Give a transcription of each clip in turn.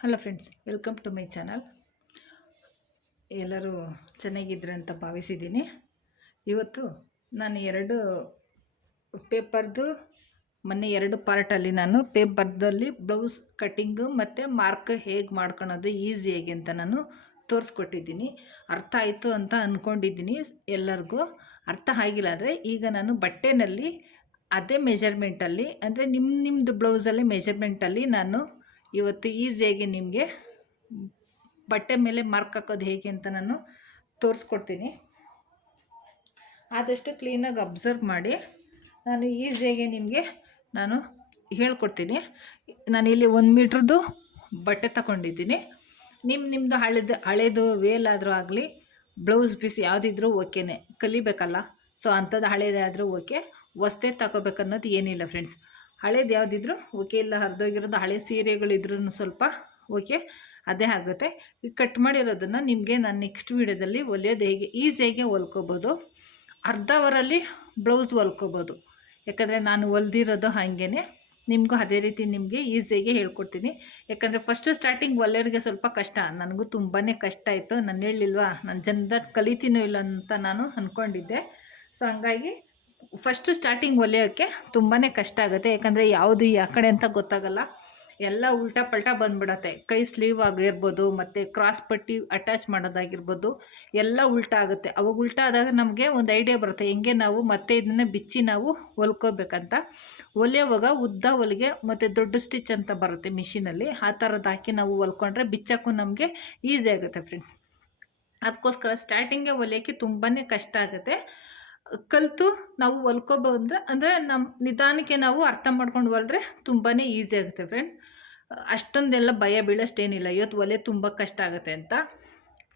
Hello friends welcome to my channel ಎಲ್ಲರೂ ಚೆನ್ನಾಗಿದ್ರೆ ಅಂತ ಭಾವಿಸಿದ್ದೀನಿ. ಇವತ್ತು ನಾನು ಎರಡು ಪೇಪರ್ದು, ಮೊನ್ನೆ ಎರಡು ಪಾರ್ಟಲ್ಲಿ ನಾನು ಪೇಪರ್ದಲ್ಲಿ ಬ್ಲೌಸ್ ಕಟ್ಟಿಂಗು ಮತ್ತು ಮಾರ್ಕ್ ಹೇಗೆ ಮಾಡ್ಕೊಳೋದು ಈಸಿಯಾಗಿ ಅಂತ ನಾನು ತೋರಿಸ್ಕೊಟ್ಟಿದ್ದೀನಿ. ಅರ್ಥ ಆಯಿತು ಅಂತ ಅಂದ್ಕೊಂಡಿದ್ದೀನಿ ಎಲ್ಲರಿಗೂ. ಅರ್ಥ ಆಗಿಲ್ಲ ಅಂದರೆ ಈಗ ನಾನು ಬಟ್ಟೆನಲ್ಲಿ ಅದೇ ಮೆಜರ್ಮೆಂಟಲ್ಲಿ ಅಂದರೆ ನಿಮ್ಮ ನಿಮ್ಮದು ಬ್ಲೌಸಲ್ಲಿ ಮೆಜರ್ಮೆಂಟಲ್ಲಿ ನಾನು ಇವತ್ತು ಈಸಿಯಾಗಿ ನಿಮಗೆ ಬಟ್ಟೆ ಮೇಲೆ ಮಾರ್ಕ್ ಹಾಕೋದು ಹೇಗೆ ಅಂತ ನಾನು ತೋರಿಸ್ಕೊಡ್ತೀನಿ. ಆದಷ್ಟು ಕ್ಲೀನಾಗಿ ಅಬ್ಸರ್ವ್ ಮಾಡಿ. ನಾನು ಈಸಿಯಾಗಿ ನಿಮಗೆ ನಾನು ಹೇಳ್ಕೊಡ್ತೀನಿ. ಇಲ್ಲಿ ಒಂದು ಮೀಟ್ರದ್ದು ಬಟ್ಟೆ ತಗೊಂಡಿದ್ದೀನಿ. ನಿಮ್ಮ ನಿಮ್ಮದು ಹಳೆದು, ಹಳೇದು ಆದರೂ ಆಗಲಿ ಬ್ಲೌಸ್ ಪೀಸ್ ಯಾವುದಿದ್ರೂ ಓಕೆನೆ ಕಲಿಬೇಕಲ್ಲ. ಸೊ ಅಂಥದ್ದು ಹಳೇದಾದರೂ ಓಕೆ ಹೊಸ್ದೇ ತಗೋಬೇಕನ್ನೋದು ಏನಿಲ್ಲ ಫ್ರೆಂಡ್ಸ್ ಹಳೇದು ಯಾವುದಿದ್ರು ಓಕೆ ಇಲ್ಲ ಹರಿದೋಗಿರೋದು ಹಳೆ ಸೀರೆಗಳಿದ್ರೂ ಸ್ವಲ್ಪ ಓಕೆ ಅದೇ ಆಗುತ್ತೆ. ಈಗ ಕಟ್ ಮಾಡಿರೋದನ್ನು ನಿಮಗೆ ನಾನು ನೆಕ್ಸ್ಟ್ ವೀಡಿಯೋದಲ್ಲಿ ಹೊಲಿಯೋದು ಹೇಗೆ ಈಸಿಯಾಗಿ ಹೊಲ್ಕೋಬೋದು. ಅರ್ಧ ಅವರಲ್ಲಿ ಬ್ಲೌಸ್ ಹೊಲ್ಕೋಬೋದು. ಯಾಕಂದರೆ ನಾನು ಹೊಲ್ದಿರೋದು ಹಾಗೇ ನಿಮಗೂ ಅದೇ ರೀತಿ ನಿಮಗೆ ಈಸಿಯಾಗಿ ಹೇಳ್ಕೊಡ್ತೀನಿ. ಯಾಕಂದರೆ ಫಸ್ಟು ಸ್ಟಾರ್ಟಿಂಗ್ ಒಳ್ಳೆಯವ್ರಿಗೆ ಸ್ವಲ್ಪ ಕಷ್ಟ. ನನಗೂ ತುಂಬಾ ಕಷ್ಟ ಆಯಿತು. ನಾನು ಹೇಳಿಲ್ವಾ ನಾನು ಜನದ ಕಲಿತೀನೋ ಇಲ್ಲ ಅಂತ ನಾನು ಅಂದ್ಕೊಂಡಿದ್ದೆ ಸೊ ಹಂಗಾಗಿ ಫಸ್ಟು ಸ್ಟಾರ್ಟಿಂಗ್ ಹೊಲಿಯೋಕ್ಕೆ ತುಂಬಾ ಕಷ್ಟ ಆಗುತ್ತೆ. ಯಾಕಂದರೆ ಯಾವುದು ಯಾವ ಕಡೆ ಅಂತ ಗೊತ್ತಾಗಲ್ಲ. ಎಲ್ಲ ಉಲ್ಟಾ ಪಲ್ಟಾ ಬಂದ್ಬಿಡತ್ತೆ. ಕೈ ಸ್ಲೀವ್ ಆಗಿರ್ಬೋದು, ಮತ್ತು ಕ್ರಾಸ್ ಪಟ್ಟಿ ಅಟ್ಯಾಚ್ ಮಾಡೋದಾಗಿರ್ಬೋದು, ಎಲ್ಲ ಉಲ್ಟಾ ಆಗುತ್ತೆ. ಅವಾಗ ಉಲ್ಟಾ ಆದಾಗ ನಮಗೆ ಒಂದು ಐಡಿಯಾ ಬರುತ್ತೆ. ಹೆಂಗೆ ನಾವು ಮತ್ತೆ ಇದನ್ನ ಬಿಚ್ಚಿ ನಾವು ಹೊಲ್ಕೋಬೇಕಂತ. ಹೊಲಿಯೋವಾಗ ಉದ್ದ ಹೊಲಿಗೆ ಮತ್ತು ದೊಡ್ಡ ಸ್ಟಿಚ್ ಅಂತ ಬರುತ್ತೆ ಮಿಷಿನಲ್ಲಿ ಆ ಥರದ್ದು ಹಾಕಿ ನಾವು ಹೊಲ್ಕೊಂಡ್ರೆ ಬಿಚ್ಚೋಕ್ಕೂ ನಮಗೆ ಈಸಿ ಆಗುತ್ತೆ ಫ್ರೆಂಡ್ಸ್ ಅದಕ್ಕೋಸ್ಕರ ಸ್ಟಾರ್ಟಿಂಗೇ ಹೊಲಿಯೋಕ್ಕೆ ತುಂಬಾ ಕಷ್ಟ ಆಗುತ್ತೆ. ಕಲಿತು ನಾವು ಹೊಲ್ಕೊಬಂದ್ರೆ ಅಂದರೆ ನಮ್ಮ ನಿಧಾನಕ್ಕೆ ನಾವು ಅರ್ಥ ಮಾಡ್ಕೊಂಡು ಹೊಲ್ರೆ ತುಂಬಾ ಈಸಿ ಆಗುತ್ತೆ ಫ್ರೆಂಡ್ಸ್ ಅಷ್ಟೊಂದೆಲ್ಲ ಭಯ ಬೀಳೋಷ್ಟೇನಿಲ್ಲ. ಇವತ್ತು ಒಲೆ ತುಂಬ ಕಷ್ಟ ಆಗುತ್ತೆ ಅಂತ.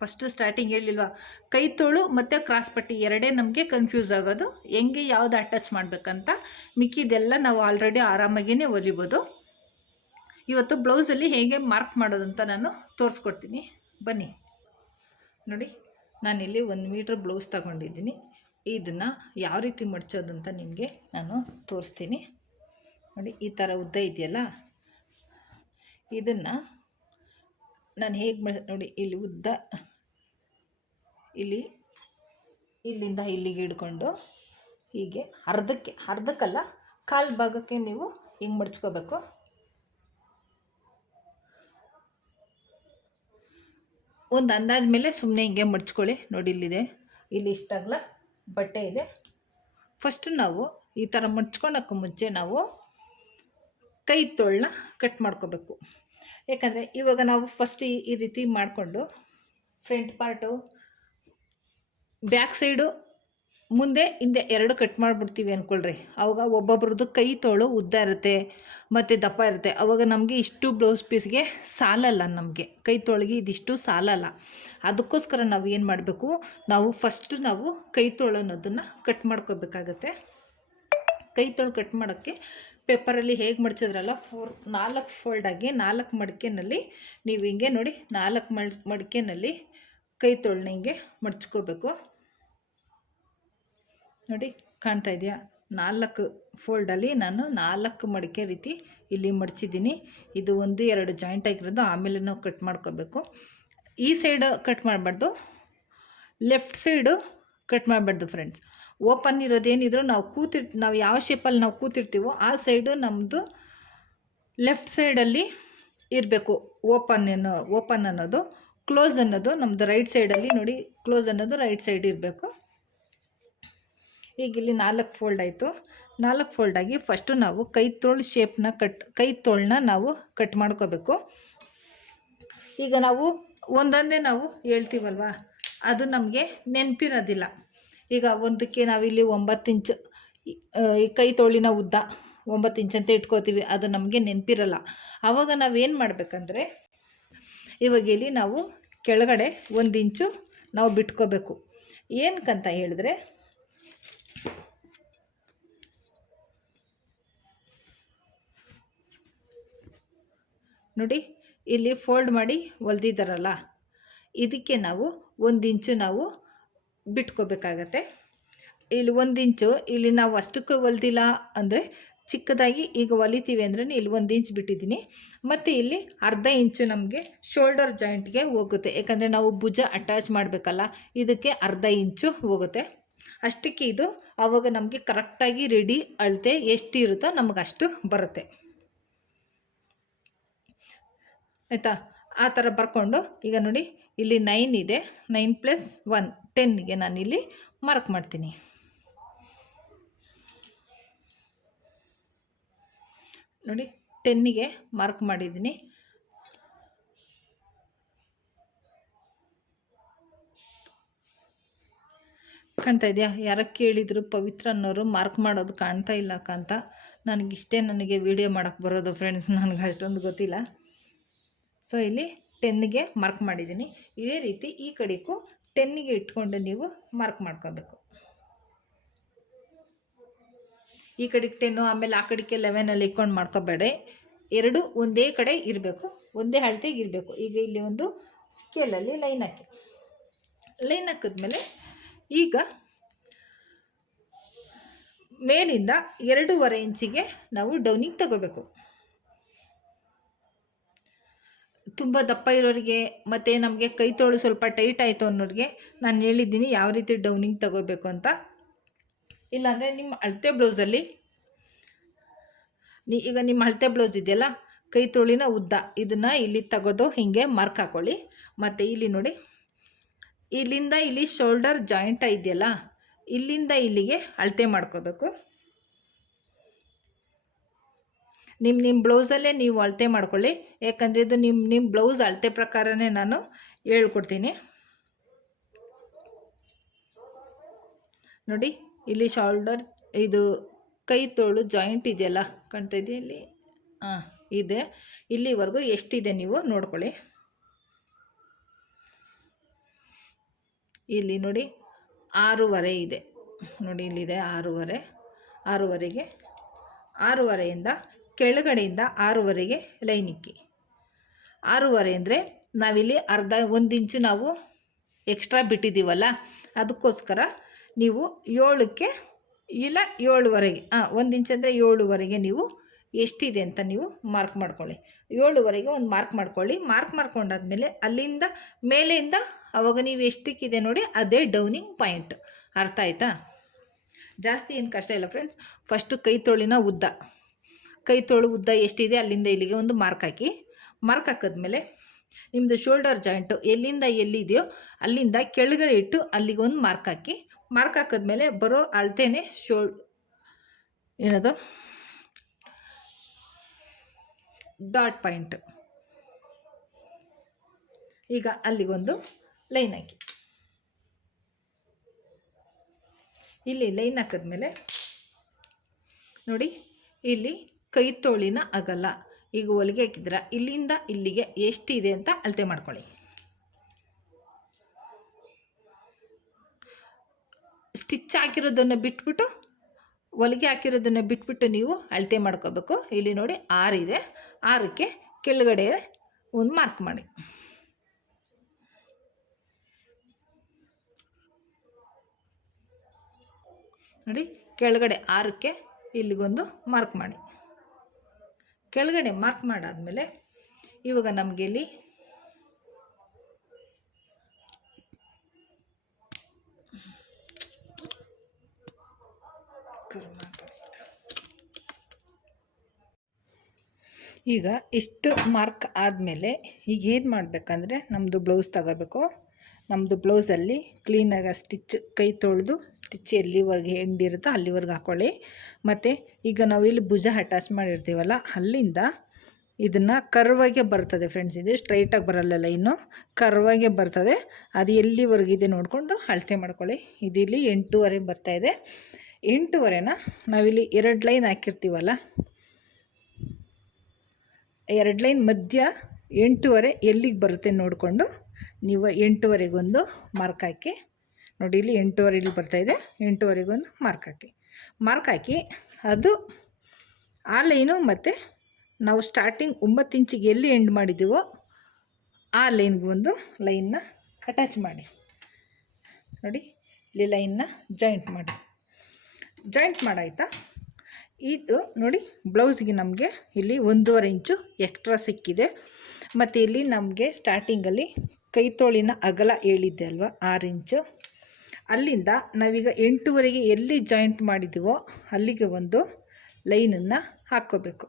ಫಸ್ಟು ಸ್ಟಾರ್ಟಿಂಗ್ ಹೇಳಿಲ್ವಾ? ಕೈ ತೋಳು ಮತ್ತು ಕ್ರಾಸ್ ಪಟ್ಟಿ ಎರಡೇ ನಮಗೆ ಕನ್ಫ್ಯೂಸ್ ಆಗೋದು. ಹೆಂಗೆ ಯಾವ್ದು ಅಟ್ಯಾಚ್ ಮಾಡಬೇಕಂತ ಮಿಕ್ಕಿದೆಲ್ಲ ನಾವು ಆಲ್ರೆಡಿ ಆರಾಮಾಗಿಯೇ ಹೊಲಿಬೋದು. ಇವತ್ತು ಬ್ಲೌಸಲ್ಲಿ ಹೇಗೆ ಮಾರ್ಕ್ ಮಾಡೋದಂತ ನಾನು ತೋರಿಸ್ಕೊಡ್ತೀನಿ. ಬನ್ನಿ. ನೋಡಿ, ನಾನಿಲ್ಲಿ ಒಂದು ಮೀಟ್ರ್ ಬ್ಲೌಸ್ ತಗೊಂಡಿದ್ದೀನಿ. ಇದನ್ನು ಯಾವ ರೀತಿ ಮಡ್ಚೋದಂತ ನಿಮಗೆ ನಾನು ತೋರಿಸ್ತೀನಿ. ನೋಡಿ, ಈ ಥರ ಉದ್ದ ಇದೆಯಲ್ಲ? ಇದನ್ನು ನಾನು ಹೇಗೆ ನೋಡಿ, ಇಲ್ಲಿ ಉದ್ದ, ಇಲ್ಲಿ, ಇಲ್ಲಿಂದ ಇಲ್ಲಿಗೆ ಹಿಡ್ಕೊಂಡು ಹೀಗೆ ಅರ್ಧಕ್ಕೆ, ಅರ್ಧಕ್ಕಲ್ಲ, ಕಾಲು ಭಾಗಕ್ಕೆ ನೀವು ಹಿಂಗೆ ಮಡ್ಚ್ಕೋಬೇಕು. ಒಂದು ಅಂದಾಜ ಮೇಲೆ ಸುಮ್ಮನೆ ಹಿಂಗೆ ಮಡ್ಚ್ಕೊಳ್ಳಿ. ನೋಡಿ, ಇಲ್ಲಿದೆ. ಇಲ್ಲಿ ಇಷ್ಟಾಗಲ್ಲ ಬಟ್ಟೆ ಇದೆ. ಫಸ್ಟು ನಾವು ಈ ಥರ ಮಡ್ಚ್ಕೊಳಕ್ಕೂ ಮುಂಚೆ ನಾವು ಕೈ ತೊಳನ್ನ ಕಟ್ ಮಾಡ್ಕೋಬೇಕು. ಯಾಕಂದರೆ ಇವಾಗ ನಾವು ಫಸ್ಟ್ ಈ ರೀತಿ ಮಾಡಿಕೊಂಡು ಫ್ರಂಟ್ ಪಾರ್ಟು ಬ್ಯಾಕ್ ಸೈಡು ಮುಂದೆ, ಹಿಂದೆ ಎರಡು ಕಟ್ ಮಾಡಿಬಿಡ್ತೀವಿ ಅಂದ್ಕೊಳ್ರಿ ಆವಾಗ ಒಬ್ಬೊಬ್ರದ್ದು ಕೈ ತೋಳು ಉದ್ದ ಇರುತ್ತೆ, ಮತ್ತು ದಪ್ಪ ಇರುತ್ತೆ. ಅವಾಗ ನಮಗೆ ಇಷ್ಟು ಬ್ಲೌಸ್ ಪೀಸ್ಗೆ ಸಾಲಲ್ಲ ನಮಗೆ. ಕೈ ತೋಳಿಗೆ ಇದಿಷ್ಟು ಸಾಲಲ್ಲ. ಅದಕ್ಕೋಸ್ಕರ ನಾವು ಏನು ಮಾಡಬೇಕು? ನಾವು ಫಸ್ಟು ನಾವು ಕೈ ತೋಳು ಅನ್ನೋದನ್ನು ಕಟ್ ಮಾಡ್ಕೋಬೇಕಾಗತ್ತೆ. ಕೈ ತೋಳು ಕಟ್ ಮಾಡೋಕ್ಕೆ ಪೇಪರಲ್ಲಿ ಹೇಗೆ ಮಡಚಿದ್ರಲ್ಲ ಫೋರ್ ನಾಲ್ಕು ಫೋಲ್ಡಾಗಿ ನಾಲ್ಕು ಮಡಿಕೆನಲ್ಲಿ ನೀವು ಹಿಂಗೆ ನೋಡಿ, ನಾಲ್ಕು ಮಡ್, ಮಡಿಕೆನಲ್ಲಿ ಕೈ ತೊಳನ್ನ ಹಿಂಗೆ ಮಡ್ಚ್ಕೋಬೇಕು. ನೋಡಿ, ಕಾಣ್ತಾ ಇದೆಯಾ? ನಾಲ್ಕು ಫೋಲ್ಡಲ್ಲಿ ನಾನು ನಾಲ್ಕು ಮಡಿಕೆ ರೀತಿ ಇಲ್ಲಿ ಮಡಚಿದ್ದೀನಿ. ಇದು ಒಂದು, ಎರಡು ಜಾಯಿಂಟ್ ಆಗಿರೋದು, ಆಮೇಲೆ ನಾವು ಕಟ್ ಮಾಡ್ಕೋಬೇಕು. ಈ ಸೈಡ್ ಕಟ್ ಮಾಡಬಾರ್ದು. ಲೆಫ್ಟ್ ಸೈಡು ಕಟ್ ಮಾಡಬಾರ್ದು ಫ್ರೆಂಡ್ಸ್ ಓಪನ್ ಇರೋದೇನಿದ್ರು ನಾವು ಕೂತಿರ್, ನಾವು ಯಾವ ಶೇಪಲ್ಲಿ ನಾವು ಕೂತಿರ್ತೀವೋ ಆ ಸೈಡು ನಮ್ಮದು ಲೆಫ್ಟ್ ಸೈಡಲ್ಲಿ ಇರಬೇಕು. ಓಪನ್ ಏನೋ ಓಪನ್ ಅನ್ನೋದು ಕ್ಲೋಸ್ ಅನ್ನೋದು ನಮ್ಮದು ರೈಟ್ ಸೈಡಲ್ಲಿ ನೋಡಿ ಕ್ಲೋಸ್ ಅನ್ನೋದು ರೈಟ್ ಸೈಡ್ ಇರಬೇಕು. ಈಗ ಇಲ್ಲಿ ನಾಲ್ಕು ಫೋಲ್ಡ್ ಆಯಿತು. ನಾಲ್ಕು ಫೋಲ್ಡಾಗಿ ಫಸ್ಟು ನಾವು ಕೈ ತೋಳು ಶೇಪ್ನ ಕಟ್ ಕೈ ತೋಳನ್ನ ನಾವು ಕಟ್ ಮಾಡ್ಕೋಬೇಕು. ಈಗ ನಾವು ಒಂದೊಂದೇ ನಾವು ಹೇಳ್ತೀವಲ್ವ? ಅದು ನಮಗೆ ನೆನಪಿರೋದಿಲ್ಲ. ಈಗ ಒಂದಕ್ಕೆ ನಾವಿಲ್ಲಿ ಒಂಬತ್ತು ಇಂಚು, ಈ ಕೈ ತೋಳಿನ ಉದ್ದ ಒಂಬತ್ತು ಇಂಚ್ ಅಂತ ಇಟ್ಕೋತೀವಿ, ಅದು ನಮಗೆ ನೆನಪಿರಲ್ಲ. ಆವಾಗ ನಾವೇನು ಮಾಡಬೇಕಂದ್ರೆ, ಇವಾಗ ಇಲ್ಲಿ ನಾವು ಕೆಳಗಡೆ ಒಂದು ಇಂಚು ನಾವು ಬಿಟ್ಕೋಬೇಕು. ಏನಕ್ಕಂತ ಹೇಳಿದ್ರೆ, ನೋಡಿ ಇಲ್ಲಿ ಫೋಲ್ಡ್ ಮಾಡಿ ಹೊಲ್ದಿದ್ದಾರಲ್ಲ ಇದಕ್ಕೆ ನಾವು ಒಂದು ಇಂಚು ನಾವು ಬಿಟ್ಕೋಬೇಕಾಗತ್ತೆ. ಇಲ್ಲಿ ಒಂದು ಇಂಚು, ಇಲ್ಲಿ ನಾವು ಅಷ್ಟಕ್ಕೆ ಹೊಲ್ದಿಲ್ಲ ಅಂದರೆ ಚಿಕ್ಕದಾಗಿ ಈಗ ಹೊಲಿತೀವಿ ಅಂದ್ರೆ ಇಲ್ಲಿ ಒಂದು ಇಂಚ್ ಬಿಟ್ಟಿದ್ದೀನಿ. ಮತ್ತು ಇಲ್ಲಿ ಅರ್ಧ ಇಂಚು ನಮಗೆ ಶೋಲ್ಡರ್ ಜಾಯಿಂಟ್ಗೆ ಹೋಗುತ್ತೆ. ಯಾಕಂದರೆ ನಾವು ಭುಜ ಅಟ್ಯಾಚ್ ಮಾಡಬೇಕಲ್ಲ, ಇದಕ್ಕೆ ಅರ್ಧ ಇಂಚು ಹೋಗುತ್ತೆ. ಅಷ್ಟಕ್ಕೆ ಇದು ಆವಾಗ ನಮಗೆ ಕರೆಕ್ಟಾಗಿ ರೆಡಿ ಅಳತೆ ಎಷ್ಟಿರುತ್ತೋ ನಮಗಷ್ಟು ಬರುತ್ತೆ. ಆಯಿತಾ? ಆ ಥರ ಬರ್ಕೊಂಡು, ಈಗ ನೋಡಿ, ಇಲ್ಲಿ ನೈನ್ ಇದೆ. ನೈನ್ ಪ್ಲಸ್ ಒನ್ ಟೆನ್ಗೆ ನಾನಿಲ್ಲಿ ಮಾರ್ಕ್ ಮಾಡ್ತೀನಿ. ನೋಡಿ ಟೆನ್ನಿಗೆ ಮಾರ್ಕ್ ಮಾಡಿದ್ದೀನಿ. ಕಾಣ್ತಾ ಇದೆಯಾ? ಯಾರ ಕೇಳಿದ್ರು ಪವಿತ್ರ ಅನ್ನೋರು ಮಾರ್ಕ್ ಮಾಡೋದು ಕಾಣ್ತಾ ಇಲ್ಲ ಅಂತ. ನನಗಿಷ್ಟೇ ನನಗೆ ವಿಡಿಯೋ ಮಾಡೋಕ್ಕೆ ಬರೋದು ಫ್ರೆಂಡ್ಸ್ ನನಗೆ ಅಷ್ಟೊಂದು ಗೊತ್ತಿಲ್ಲ. ಸೊ ಇಲ್ಲಿ ಟೆನ್ಗೆ ಮಾರ್ಕ್ ಮಾಡಿದ್ದೀನಿ. ಇದೇ ರೀತಿ ಈ ಕಡೆಗೂ ಟೆನ್ನಿಗೆ ಇಟ್ಕೊಂಡು ನೀವು ಮಾರ್ಕ್ ಮಾಡ್ಕೋಬೇಕು. ಈ ಕಡೆಗೆ ಟೆನ್ನು ಆಮೇಲೆ ಆ ಕಡೆಗೆ ಲೆವೆನಲ್ಲಿ ಇಟ್ಕೊಂಡು ಮಾಡ್ಕೋಬೇಡಿ. ಎರಡು ಒಂದೇ ಕಡೆ ಇರಬೇಕು. ಒಂದೇ ಅಳತೆಗೆ ಇರಬೇಕು. ಈಗ ಇಲ್ಲಿ ಒಂದು ಸ್ಕೇಲಲ್ಲಿ ಲೈನ್ ಹಾಕಿ. ಲೈನ್ ಹಾಕಿದ್ಮೇಲೆ ಈಗ ಮೇಲಿಂದ ಎರಡೂವರೆ ಇಂಚಿಗೆ ನಾವು ಡೌನಿಗೆ ತಗೋಬೇಕು. ತುಂಬ ದಪ್ಪ ಇರೋರಿಗೆ ಮತ್ತು ನಮಗೆ ಕೈ ತೋಳು ಸ್ವಲ್ಪ ಟೈಟ್ ಆಯಿತು ಅನ್ನೋರಿಗೆ ನಾನು ಹೇಳಿದ್ದೀನಿ ಯಾವ ರೀತಿ ಡೌನಿಂಗ್ ತಗೋಬೇಕು ಅಂತ. ಇಲ್ಲಾಂದರೆ ನಿಮ್ಮ ಅಳತೆ ಬ್ಲೌಸಲ್ಲಿ ನೀ ಈಗ ನಿಮ್ಮ ಅಳತೆ ಬ್ಲೌಸ್ ಇದೆಯಲ್ಲ, ಕೈ ತೋಳಿನ ಉದ್ದ. ಇದನ್ನು ಇಲ್ಲಿ ತೆಗೆದು ಹೀಗೆ ಮಾರ್ಕ್ ಹಾಕ್ಕೊಳ್ಳಿ ಮತ್ತು ಇಲ್ಲಿ ನೋಡಿ, ಇಲ್ಲಿಂದ ಇಲ್ಲಿ ಶೋಲ್ಡರ್ ಜಾಯಿಂಟ್ ಇದೆಯಲ್ಲ, ಇಲ್ಲಿಂದ ಇಲ್ಲಿಗೆ ಅಳತೆ ಮಾಡ್ಕೋಬೇಕು. ನಿಮ್ಮ ನಿಮ್ಮ ಬ್ಲೌಸಲ್ಲೇ ನೀವು ಅಳತೆ ಮಾಡ್ಕೊಳ್ಳಿ. ಯಾಕಂದರೆ ಇದು ನಿಮ್ಮ ನಿಮ್ಮ ಬ್ಲೌಸ್ ಅಳತೆ ಪ್ರಕಾರನೇ ನಾನು ಹೇಳ್ಕೊಡ್ತೀನಿ. ನೋಡಿ, ಇಲ್ಲಿ ಶೋಲ್ಡರ್ ಇದು ಕೈ ತೋಳು ಜಾಯಿಂಟ್ ಇದೆಯಲ್ಲ, ಕಾಣ್ತಾ ಇದೆಯಾ ಇಲ್ಲಿ? ಹಾಂ ಇದೆ. ಇಲ್ಲಿವರೆಗೂ ಎಷ್ಟಿದೆ ನೀವು ನೋಡ್ಕೊಳ್ಳಿ. ಇಲ್ಲಿ ನೋಡಿ, ಆರೂವರೆ ಇದೆ. ನೋಡಿ, ಇಲ್ಲಿದೆ ಆರೂವರೆ. ಆರೂವರೆಗೆ, ಆರೂವರೆಯಿಂದ ಕೆಳಗಡೆಯಿಂದ ಆರೂವರೆಗೆ ಲೈನಿಕ್ಕಿ ಆರೂವರೆ ಅಂದರೆ ನಾವಿಲ್ಲಿ ಅರ್ಧ ಒಂದು ಇಂಚು ನಾವು ಎಕ್ಸ್ಟ್ರಾ ಬಿಟ್ಟಿದ್ದೀವಲ್ಲ, ಅದಕ್ಕೋಸ್ಕರ ನೀವು ಏಳಕ್ಕೆ ಇಲ್ಲ ಏಳುವರೆಗೆ ಹಾಂ ಒಂದು ಇಂಚು ಅಂದರೆ ಏಳುವರೆಗೆ ನೀವು ಎಷ್ಟಿದೆ ಅಂತ ನೀವು ಮಾರ್ಕ್ ಮಾಡ್ಕೊಳ್ಳಿ. ಏಳುವರೆಗೆ ಒಂದು ಮಾರ್ಕ್ ಮಾಡ್ಕೊಳ್ಳಿ. ಮಾರ್ಕ್ ಮಾಡ್ಕೊಂಡಾದ್ಮೇಲೆ ಅಲ್ಲಿಂದ ಮೇಲೆಯಿಂದ ಅವಾಗ ನೀವು ಎಷ್ಟಕ್ಕಿದೆ ನೋಡಿ ಅದೇ ಡೌನಿಂಗ್ ಪಾಯಿಂಟ್ ಅರ್ಥ ಆಯ್ತಾ? ಜಾಸ್ತಿ ಏನು ಕಷ್ಟ ಇಲ್ಲ ಫ್ರೆಂಡ್ಸ್ ಫಸ್ಟು ಕೈ ತೊಳಿನ ಉದ್ದ. ಕೈ ತೋಳು ಉದ್ದ ಎಷ್ಟಿದೆ ಅಲ್ಲಿಂದ ಇಲ್ಲಿಗೆ ಒಂದು ಮಾರ್ಕ್ ಹಾಕಿ. ಮಾರ್ಕ್ ಹಾಕಿದ್ಮೇಲೆ ನಿಮ್ಮದು ಶೋಲ್ಡರ್ ಜಾಯಿಂಟು ಎಲ್ಲಿಂದ ಎಲ್ಲಿದೆಯೋ ಅಲ್ಲಿಂದ ಕೆಳಗಡೆ ಇಟ್ಟು ಅಲ್ಲಿಗೆ ಒಂದು ಮಾರ್ಕ್ ಹಾಕಿ. ಮಾರ್ಕ್ ಹಾಕಿದ್ಮೇಲೆ ಬರೋ ಅಳತೆನೇ ಶೋಲ್ ಏನದು? ಡಾಟ್ ಪಾಯಿಂಟ್ ಈಗ ಅಲ್ಲಿಗೊಂದು ಲೈನ್ ಹಾಕಿ. ಇಲ್ಲಿ ಲೈನ್ ಹಾಕಿದ್ಮೇಲೆ ನೋಡಿ, ಇಲ್ಲಿ ಕೈ ತೋಳಿನ ಅಗಲ. ಈಗ ಹೊಲಿಗೆ ಹಾಕಿದ್ರೆ ಇಲ್ಲಿಂದ ಇಲ್ಲಿಗೆ ಎಷ್ಟಿದೆ ಅಂತ ಅಳತೆ ಮಾಡ್ಕೊಳ್ಳಿ. ಸ್ಟಿಚ್ ಹಾಕಿರೋದನ್ನು ಬಿಟ್ಬಿಟ್ಟು, ಹೊಲಿಗೆ ಹಾಕಿರೋದನ್ನು ಬಿಟ್ಬಿಟ್ಟು ನೀವು ಅಳತೆ ಮಾಡ್ಕೋಬೇಕು. ಇಲ್ಲಿ ನೋಡಿ ಆರಿದೆ ಆರಕ್ಕೆ ಕೆಳಗಡೆ ಒಂದು ಮಾರ್ಕ್ ಮಾಡಿ. ನೋಡಿ, ಕೆಳಗಡೆ ಆರಕ್ಕೆ ಇಲ್ಲಿಗೊಂದು ಮಾರ್ಕ್ ಮಾಡಿ. ಕೆಳಗಡೆ ಮಾರ್ಕ್ ಮಾಡಾದಮೇಲೆ ಇವಾಗ ನಮಗೆ ಇಲ್ಲಿ ಈಗ ಇಷ್ಟು ಮಾರ್ಕ್ ಆದಮೇಲೆ ಈಗ ಏನು ಮಾಡಬೇಕಂದ್ರೆ ನಮ್ಮದು ಬ್ಲೌಸ್ ತಗೋಬೇಕು. ನಮ್ಮದು ಬ್ಲೌಸಲ್ಲಿ ಕ್ಲೀನಾಗಿ ಸ್ಟಿಚ್ ಕೈ ತೊಳೆದು ಸ್ಟಿಚ್ ಎಲ್ಲಿವರೆಗೆ ಹೆಂಡಿರುತ್ತೋ ಅಲ್ಲಿವರೆಗೆ ಹಾಕ್ಕೊಳ್ಳಿ ಮತ್ತು ಈಗ ನಾವು ಇಲ್ಲಿ ಭುಜ ಅಟ್ಯಾಚ್ ಮಾಡಿರ್ತೀವಲ್ಲ, ಅಲ್ಲಿಂದ ಇದನ್ನು ಕರ್ವಾಗೆ ಬರ್ತದೆ ಫ್ರೆಂಡ್ಸ್ ಇದು ಸ್ಟ್ರೈಟಾಗಿ ಬರಲ್ಲ ಲೈನು ಕರ್ವಾಗೆ ಬರ್ತದೆ. ಅದು ಎಲ್ಲಿವರೆಗಿದೆ ನೋಡಿಕೊಂಡು ಅಳತೆ ಮಾಡ್ಕೊಳ್ಳಿ. ಇದಿಲ್ಲಿ ಎಂಟೂವರೆ ಬರ್ತಾಯಿದೆ ಎಂಟೂವರೆನ ನಾವಿಲ್ಲಿ ಎರಡು ಲೈನ್ ಹಾಕಿರ್ತೀವಲ್ಲ, ಎರಡು ಲೈನ್ ಮಧ್ಯ ಎಂಟೂವರೆ ಎಲ್ಲಿಗೆ ಬರುತ್ತೆ ನೋಡಿಕೊಂಡು ನೀವು ಎಂಟೂವರೆಗೊಂದು ಮಾರ್ಕ್ ಹಾಕಿ ನೋಡಿ ಇಲ್ಲಿ ಎಂಟೂವರೆ ಇಲ್ಲಿ ಬರ್ತಾಯಿದೆ ಎಂಟೂವರೆಗೊಂದು ಮಾರ್ಕ್ ಹಾಕಿ. ಮಾರ್ಕ್ ಹಾಕಿ ಅದು ಆ ಲೈನು ಮತ್ತು ನಾವು ಸ್ಟಾರ್ಟಿಂಗ್ ಒಂಬತ್ತು ಇಂಚಿಗೆ ಎಲ್ಲಿ ಎಂಡ್ ಮಾಡಿದ್ದೀವೋ ಆ ಲೈನ್ಗೆ ಒಂದು ಲೈನ್ನ ಅಟ್ಯಾಚ್ ಮಾಡಿ. ನೋಡಿ ಇಲ್ಲಿ ಲೈನ್ನ ಜಾಯಿಂಟ್ ಮಾಡಿ. ಜಾಯಿಂಟ್ ಮಾಡಾಯ್ತಾ? ಇದು ನೋಡಿ ಬ್ಲೌಸ್ಗೆ ನಮಗೆ ಇಲ್ಲಿ ಒಂದೂವರೆ ಇಂಚು ಎಕ್ಸ್ಟ್ರಾ ಸಿಕ್ಕಿದೆ. ಮತ್ತು ಇಲ್ಲಿ ನಮಗೆ ಸ್ಟಾರ್ಟಿಂಗಲ್ಲಿ ಕೈ ತೋಳಿನ ಅಗಲ ಹೇಳಿದ್ದೆ ಅಲ್ವಾ? ಆರು ಇಂಚು ಅಲ್ಲಿಂದ ನಾವೀಗ ಎಂಟೂವರೆಗೆ ಎಲ್ಲಿ ಜಾಯಿಂಟ್ ಮಾಡಿದ್ದೀವೋ ಅಲ್ಲಿಗೆ ಒಂದು ಲೈನನ್ನು ಹಾಕ್ಕೋಬೇಕು.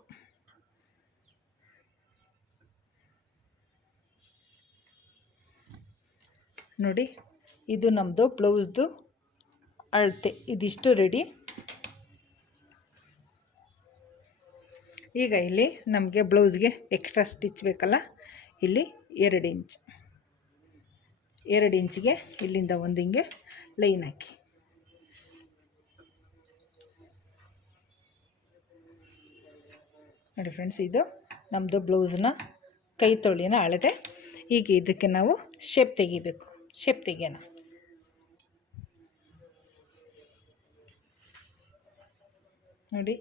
ನೋಡಿ, ಇದು ನಮ್ಮದು ಬ್ಲೌಸ್ದು ಅಳತೆ. ಇದಿಷ್ಟು ರೆಡಿ ಈಗ ಇಲ್ಲಿ ನಮಗೆ ಬ್ಲೌಸ್ಗೆ ಎಕ್ಸ್ಟ್ರಾ ಸ್ಟಿಚ್ ಬೇಕಲ್ಲ? ಇಲ್ಲಿ ಎರಡು ಇಂಚ್ ಎರಡು ಇಂಚಿಗೆ ಇಲ್ಲಿಂದ ಒಂದು ಹಿಂಗೆ ಲೈನ್ ಹಾಕಿ ನೋಡಿ ಫ್ರೆಂಡ್ಸ್ ಇದು ನಮ್ಮದು ಬ್ಲೌಸ್ನ ಕೈ ತೊಳಿನ ಅಳತೆ. ಈಗ ಇದಕ್ಕೆ ನಾವು ಶೇಪ್ ತೆಗಿಬೇಕು. ಶೇಪ್ ತೆಗಿಯೋಣ. ನೋಡಿ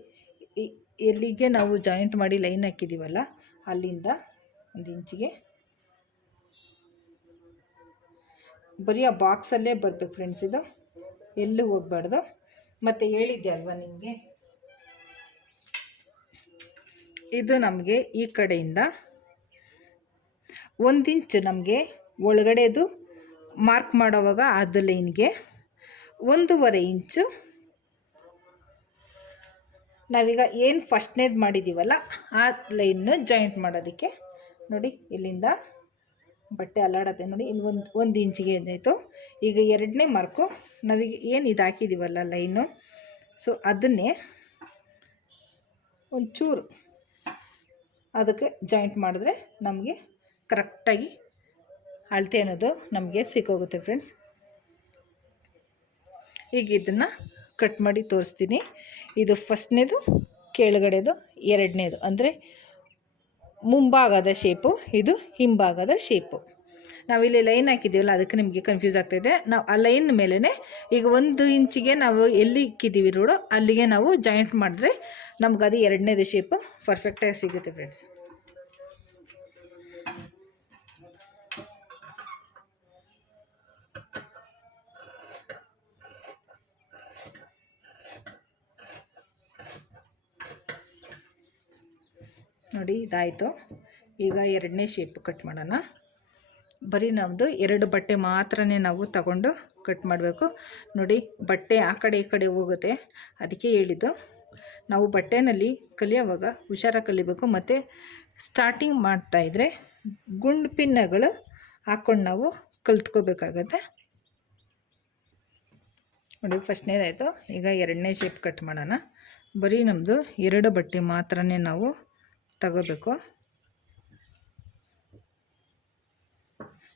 ಎಲ್ಲಿಗೆ ನಾವು ಜಾಯಿಂಟ್ ಮಾಡಿ ಲೈನ್ ಹಾಕಿದ್ದೀವಲ್ಲ ಅಲ್ಲಿಂದ ಒಂದು ಇಂಚಿಗೆ ಬರೀ ಆ ಬಾಕ್ಸಲ್ಲೇ ಬರಬೇಕು ಫ್ರೆಂಡ್ಸ್ ಇದು. ಎಲ್ಲೂ ಹೋಗ್ಬಾರ್ದು. ಮತ್ತು ಹೇಳಿದ್ದೆ ಅಲ್ವಾ ನಿಮಗೆ? ಇದು ನಮಗೆ ಈ ಕಡೆಯಿಂದ ಒಂದು ಇಂಚು ನಮಗೆ ಒಳಗಡೆದು ಮಾರ್ಕ್ ಮಾಡೋವಾಗ ಅದು ಲೈನ್ಗೆ ಒಂದೂವರೆ ಇಂಚು ನಾವೀಗ ಏನು ಫಸ್ಟ್ನೇದು ಮಾಡಿದ್ದೀವಲ್ಲ ಆ ಲೈನ್ನು ಜಾಯಿಂಟ್ ಮಾಡೋದಕ್ಕೆ. ನೋಡಿ ಇಲ್ಲಿಂದ ಬಟ್ಟೆ ಅಲ್ಲಾಡತ್ತೆ ನೋಡಿ, ಇಲ್ಲಿ ಒಂದು ಒಂದು ಇಂಚಿಗೆ ಏನಾಯಿತು ಈಗ ಎರಡನೇ ಮಾರ್ಕು ನಾವೀಗ ಏನು ಇದು ಹಾಕಿದ್ದೀವಲ್ಲ ಲೈನು? ಸೊ ಅದನ್ನೇ ಒಂಚೂರು ಅದಕ್ಕೆ ಜಾಯಿಂಟ್ ಮಾಡಿದ್ರೆ ನಮಗೆ ಕರೆಕ್ಟಾಗಿ ಅಳತೆ ಅನ್ನೋದು ನಮಗೆ ಸಿಕ್ಕೋಗುತ್ತೆ ಫ್ರೆಂಡ್ಸ್ ಈಗ ಇದನ್ನು ಕಟ್ ಮಾಡಿ ತೋರಿಸ್ತೀನಿ. ಇದು ಫಸ್ಟ್ನೇದು ಕೆಳಗಡೆದು ಎರಡನೇದು. ಅಂದರೆ ಮುಂಭಾಗದ ಶೇಪು ಇದು ಹಿಂಭಾಗದ ಶೇಪು ನಾವಿಲ್ಲಿ ಲೈನ್ ಹಾಕಿದ್ದೀವಲ್ಲ ಅದಕ್ಕೆ ನಿಮಗೆ ಕನ್ಫ್ಯೂಸ್ ಆಗ್ತಾಯಿದೆ ನಾವು ಆ ಲೈನ್ ಮೇಲೇ ಈಗ ಒಂದು ಇಂಚಿಗೆ ನಾವು ಎಲ್ಲಿ ಇಕ್ಕಿದ್ದೀವಿ ರೋಡು ಅಲ್ಲಿಗೆ ನಾವು ಜಾಯಿಂಟ್ ಮಾಡಿದ್ರೆ ನಮ್ಗೆ ಅದು ಎರಡನೇದು ಶೇಪು ಪರ್ಫೆಕ್ಟಾಗಿ ಸಿಗುತ್ತೆ ಫ್ರೆಂಡ್ಸ್ ನೋಡಿ, ಇದಾಯಿತು. ಈಗ ಎರಡನೇ ಶೇಪ್ ಕಟ್ ಮಾಡೋಣ. ಬರೀ ನಮ್ಮದು ಎರಡು ಬಟ್ಟೆ ಮಾತ್ರನೇ ನಾವು ತಗೊಂಡು ಕಟ್ ಮಾಡಬೇಕು. ನೋಡಿ, ಬಟ್ಟೆ ಆ ಕಡೆ ಈ ಕಡೆ ಹೋಗುತ್ತೆ. ಅದಕ್ಕೆ ಹೇಳಿದ್ದು, ನಾವು ಬಟ್ಟೆನಲ್ಲಿ ಕಲಿಯೋವಾಗ ಹುಷಾರಾಗಿ ಕಲಿಬೇಕು. ಮತ್ತು ಸ್ಟಾರ್ಟಿಂಗ್ ಮಾಡ್ತಾಯಿದ್ರೆ ಗುಂಡು ಪಿನ್ನಗಳು ಹಾಕ್ಕೊಂಡು ನಾವು ಕಲ್ತ್ಕೋಬೇಕಾಗತ್ತೆ. ನೋಡಿ ಫಸ್ಟ್ನೇದಾಯಿತು ಈಗ ಎರಡನೇ ಶೇಪ್ ಕಟ್ ಮಾಡೋಣ. ಬರೀ ನಮ್ಮದು ಎರಡು ಬಟ್ಟೆ ಮಾತ್ರನೇ ನಾವು ತಗೋಬೇಕು.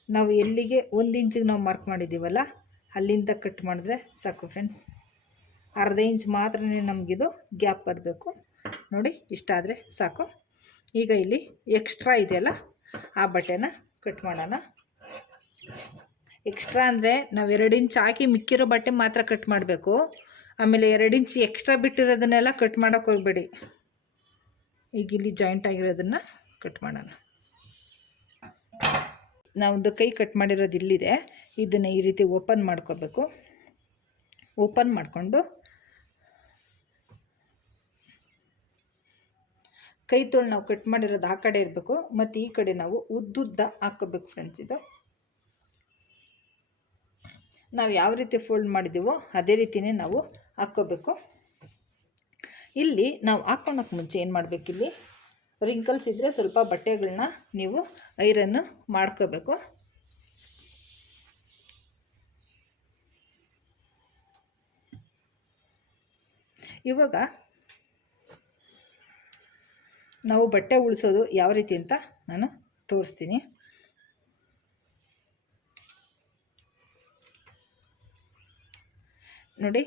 ನಾವು ಎಲ್ಲಿಗೆ ಒಂದು ಇಂಚಿಗೆ ನಾವು ಮಾರ್ಕ್ ಮಾಡಿದ್ದೀವಲ್ಲ, ಅಲ್ಲಿಂದ ಕಟ್ ಮಾಡಿದ್ರೆ ಸಾಕು ಫ್ರೆಂಡ್ಸ್ ಅರ್ಧ ಇಂಚ್ ಮಾತ್ರ ನಮಗಿದು ಗ್ಯಾಪ್ ಬರಬೇಕು. ನೋಡಿ ಇಷ್ಟಾದರೆ ಸಾಕು. ಈಗ ಇಲ್ಲಿ ಎಕ್ಸ್ಟ್ರಾ ಇದೆಯಲ್ಲ, ಆ ಬಟ್ಟೆನ ಕಟ್ ಮಾಡೋಣ. ಎಕ್ಸ್ಟ್ರಾ ಅಂದರೆ ನಾವು ಎರಡು ಇಂಚ್ ಹಾಕಿ ಮಿಕ್ಕಿರೋ ಬಟ್ಟೆ ಮಾತ್ರ ಕಟ್ ಮಾಡಬೇಕು. ಆಮೇಲೆ ಎರಡು ಇಂಚ್ ಎಕ್ಸ್ಟ್ರಾ ಬಿಟ್ಟಿರೋದನ್ನೆಲ್ಲ ಕಟ್ ಮಾಡೋಕ್ಕೆ ಹೋಗಬೇಡಿ. ಈಗ ಇಲ್ಲಿ ಜಾಯಿಂಟ್ ಆಗಿರೋದನ್ನು ಕಟ್ ಮಾಡೋಣ. ನಾವೊಂದು ಕೈ ಕಟ್ ಮಾಡಿರೋದು ಇಲ್ಲಿದೆ. ಇದನ್ನು ಈ ರೀತಿ ಓಪನ್ ಮಾಡ್ಕೋಬೇಕು. ಓಪನ್ ಮಾಡಿಕೊಂಡು ಕೈ ತೋಳು ನಾವು ಕಟ್ ಮಾಡಿರೋದು ಆ ಕಡೆ ಇರಬೇಕು. ಮತ್ತು ಈ ಕಡೆ ನಾವು ಉದ್ದುದ್ದ ಹಾಕೋಬೇಕು ಫ್ರೆಂಡ್ಸ್ ಇದು. ನಾವು ಯಾವ ರೀತಿ ಫೋಲ್ಡ್ ಮಾಡಿದ್ದೀವೋ ಅದೇ ರೀತಿಯೇ ನಾವು ಹಾಕ್ಕೋಬೇಕು. ಇಲ್ಲಿ ನಾವು ಹಾಕ್ಕೊಳಕ್ಕೆ ಮುಂಚೆ ಏನು ಮಾಡಬೇಕಿಲ್ಲಿ ರಿಂಕಲ್ಸ್ ಇದ್ದರೆ ಸ್ವಲ್ಪ ಬಟ್ಟೆಗಳನ್ನ ನೀವು ಐರನ್ನು ಮಾಡ್ಕೋಬೇಕು. ಇವಾಗ ನಾವು ಬಟ್ಟೆ ಉಳಿಸೋದು ಯಾವ ರೀತಿ ಅಂತ ನಾನು ತೋರಿಸ್ತೀನಿ. ನೋಡಿ,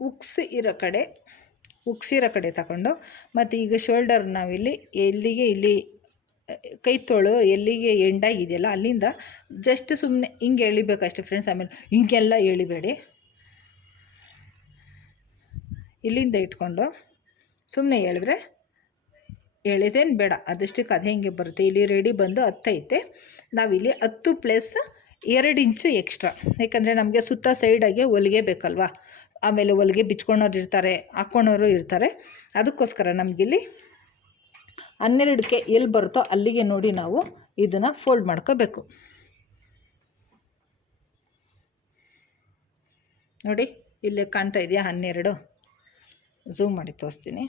ಉಕ್ಸ್ ಇರೋ ಕಡೆ ಉಕ್ಸಿರೋ ಕಡೆ ತಗೊಂಡು ಮತ್ತು ಈಗ ಶೋಲ್ಡರ್ ನಾವಿಲ್ಲಿ ಎಲ್ಲಿಗೆ ಇಲ್ಲಿ, ಕೈ ತೊಳು ಎಲ್ಲಿಗೆ ಎಂಡಾಗಿದೆಯಲ್ಲ ಅಲ್ಲಿಂದ ಜಸ್ಟ್ ಸುಮ್ಮನೆ ಹಿಂಗೆ ಎಳಿಬೇಕಷ್ಟೆ ಫ್ರೆಂಡ್ಸ್ ಆಮೇಲೆ ಹಿಂಗೆಲ್ಲ ಎಳಿಬೇಡಿ. ಇಲ್ಲಿಂದ ಇಟ್ಕೊಂಡು ಸುಮ್ಮನೆ ಹೇಳಿದ್ರೆ ಎಳೆದೇನು ಬೇಡ, ಅದಷ್ಟಕ್ಕೆ ಅದು ಹೆಂಗೆ ಬರುತ್ತೆ. ಇಲ್ಲಿ ರೆಡಿ ಬಂದು ಹತ್ತೈತೆ. ನಾವಿಲ್ಲಿ ಹತ್ತು ಪ್ಲಸ್ ಎರಡು ಇಂಚು ಎಕ್ಸ್ಟ್ರಾ ಯಾಕಂದರೆ ನಮಗೆ ಸುತ್ತ ಸೈಡಾಗೆ ಹೊಲಿಗೆ ಬೇಕಲ್ವಾ? ಆಮೇಲೆ ಹೊಲಿಗೆ ಬಿಚ್ಕೊಳೋರು ಇರ್ತಾರೆ ಹಾಕ್ಕೊಳೋರು ಇರ್ತಾರೆ. ಅದಕ್ಕೋಸ್ಕರ ನಮಗಿಲ್ಲಿ ಹನ್ನೆರಡಕ್ಕೆ ಎಲ್ಲಿ ಬರುತ್ತೋ ಅಲ್ಲಿಗೆ ನೋಡಿ ನಾವು ಇದನ್ನು ಫೋಲ್ಡ್ ಮಾಡ್ಕೋಬೇಕು. ನೋಡಿ, ಇಲ್ಲಿ ಕಾಣ್ತಾ ಇದೆಯಾ ಹನ್ನೆರಡು? ಝೂಮ್ ಮಾಡಿ ತೋರಿಸ್ತೀನಿ.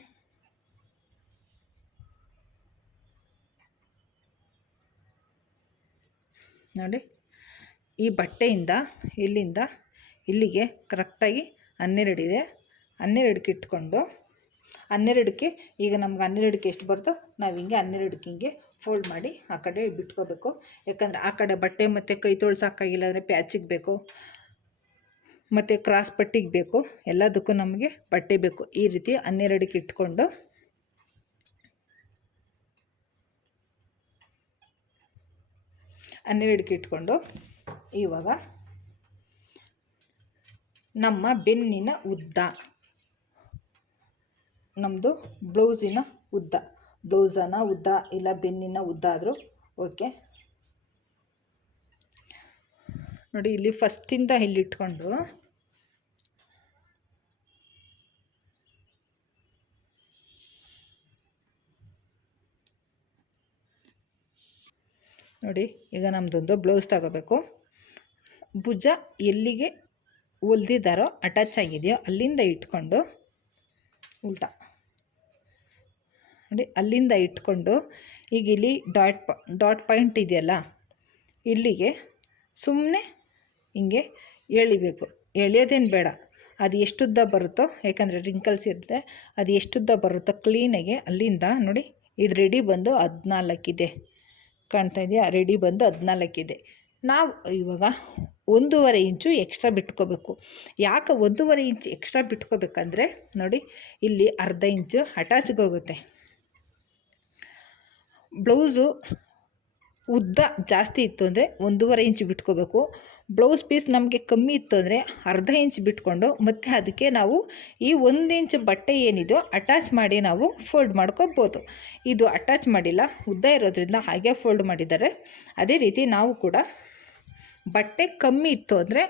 ನೋಡಿ, ಈ ಬಟ್ಟೆಯಿಂದ ಇಲ್ಲಿಂದ ಇಲ್ಲಿಗೆ ಕರೆಕ್ಟಾಗಿ ಹನ್ನೆರಡಿದೆ ಹನ್ನೆರಡಕ್ಕೆ ಇಟ್ಕೊಂಡು, ಹನ್ನೆರಡಕ್ಕೆ ಈಗ ನಮ್ಗೆ ಹನ್ನೆರಡಕ್ಕೆ ಎಷ್ಟು ಬರುತ್ತೋ ನಾವು ಹಿಂಗೆ ಹನ್ನೆರಡಕ್ಕೆ ಹಿಂಗೆ ಫೋಲ್ಡ್ ಮಾಡಿ ಆ ಕಡೆ ಬಿಟ್ಕೋಬೇಕು. ಯಾಕಂದರೆ ಆ ಕಡೆ ಬಟ್ಟೆ ಮತ್ತು ಕೈ ತೊಳ್ಸೋಕ್ಕಾಗಿಲ್ಲ ಅಂದರೆ ಪ್ಯಾಚಿಗೆ ಬೇಕು. ಮತ್ತು ಕ್ರಾಸ್ ಪಟ್ಟಿಗೆ ಬೇಕು. ಎಲ್ಲದಕ್ಕೂ ನಮಗೆ ಬಟ್ಟೆ ಬೇಕು. ಈ ರೀತಿ ಹನ್ನೆರಡಕ್ಕೆ ಇಟ್ಕೊಂಡು ಹನ್ನೆರಡಕ್ಕೆ ಇಟ್ಕೊಂಡು ಇವಾಗ ನಮ್ಮ ಬೆನ್ನಿನ ಉದ್ದ. ನಮ್ಮದು ಬ್ಲೌಸಿನ ಉದ್ದ. ಬ್ಲೌಸನ ಉದ್ದ ಇಲ್ಲ ಬೆನ್ನಿನ ಉದ್ದ ಆದರೂ ಓಕೆ. ನೋಡಿ, ಇಲ್ಲಿ ಫಸ್ಟಿಂದ ಇಲ್ಲಿ ಇಟ್ಕೊಂಡು ನೋಡಿ, ಈಗ ನಮ್ಮದೊಂದು ಬ್ಲೌಸ್ ತಗೋಬೇಕು. ಭುಜ ಎಲ್ಲಿಗೆ ಹೊಲ್ದಿದ್ದಾರೋ ಅಟ್ಯಾಚ್ ಆಗಿದೆಯೋ ಅಲ್ಲಿಂದ ಇಟ್ಕೊಂಡು ಉಲ್ಟಾ. ನೋಡಿ, ಅಲ್ಲಿಂದ ಇಟ್ಕೊಂಡು ಈಗ ಇಲ್ಲಿ ಡಾಟ್ ಡಾಟ್ ಪಾಯಿಂಟ್ ಇದೆಯಲ್ಲ, ಇಲ್ಲಿಗೆ ಸುಮ್ಮನೆ ಹಿಂಗೆ ಎಳಿಬೇಕು. ಎಳೆಯೋದೇನು ಬೇಡ. ಅದು ಎಷ್ಟುದ್ದ ಬರುತ್ತೋ, ಯಾಕಂದರೆ ರಿಂಕಲ್ಸ್ ಇರುತ್ತೆ, ಅದು ಎಷ್ಟುದ್ದ ಬರುತ್ತೋ ಕ್ಲೀನಾಗಿ ಅಲ್ಲಿಂದ ನೋಡಿ, ಇದು ರೆಡಿ ಬಂದು ಹದಿನಾಲ್ಕಿದೆ. ಕಾಣ್ತಾ ಇದೆಯಾ? ರೆಡಿ ಬಂದು ಹದಿನಾಲ್ಕಿದೆ. ನಾವು ಇವಾಗ ಒಂದೂವರೆ ಇಂಚು ಎಕ್ಸ್ಟ್ರಾ ಬಿಟ್ಕೋಬೇಕು. ಯಾಕೆ ಒಂದೂವರೆ ಇಂಚು ಎಕ್ಸ್ಟ್ರಾ ಬಿಟ್ಕೋಬೇಕಂದ್ರೆ ನೋಡಿ, ಇಲ್ಲಿ ಅರ್ಧ ಇಂಚು ಅಟ್ಯಾಚ್ಗೆ ಹೋಗುತ್ತೆ. ಬ್ಲೌಸು ಉದ್ದ ಜಾಸ್ತಿ ಇತ್ತು ಅಂದರೆ ಒಂದೂವರೆ ಇಂಚು ಬಿಟ್ಕೋಬೇಕು. ಬ್ಲೌಸ್ ಪೀಸ್ ನಮಗೆ ಕಮ್ಮಿ ಇತ್ತು ಅಂದರೆ ಅರ್ಧ ಇಂಚ್ ಬಿಟ್ಕೊಂಡು ಮತ್ತು ಅದಕ್ಕೆ ನಾವು ಈ ಒಂದು ಇಂಚ್ ಬಟ್ಟೆ ಏನಿದೆಯೋ ಅಟ್ಯಾಚ್ ಮಾಡಿ ನಾವು ಫೋಲ್ಡ್ ಮಾಡ್ಕೋಬೋದು. ಇದು ಅಟ್ಯಾಚ್ ಮಾಡಿಲ್ಲ, ಉದ್ದ ಇರೋದ್ರಿಂದ ಹಾಗೆ ಫೋಲ್ಡ್ ಮಾಡಿದ್ದಾರೆ. ಅದೇ ರೀತಿ ನಾವು ಕೂಡ ಬಟ್ಟೆ ಕಮ್ಮಿ ಇತ್ತು ಅಂದರೆ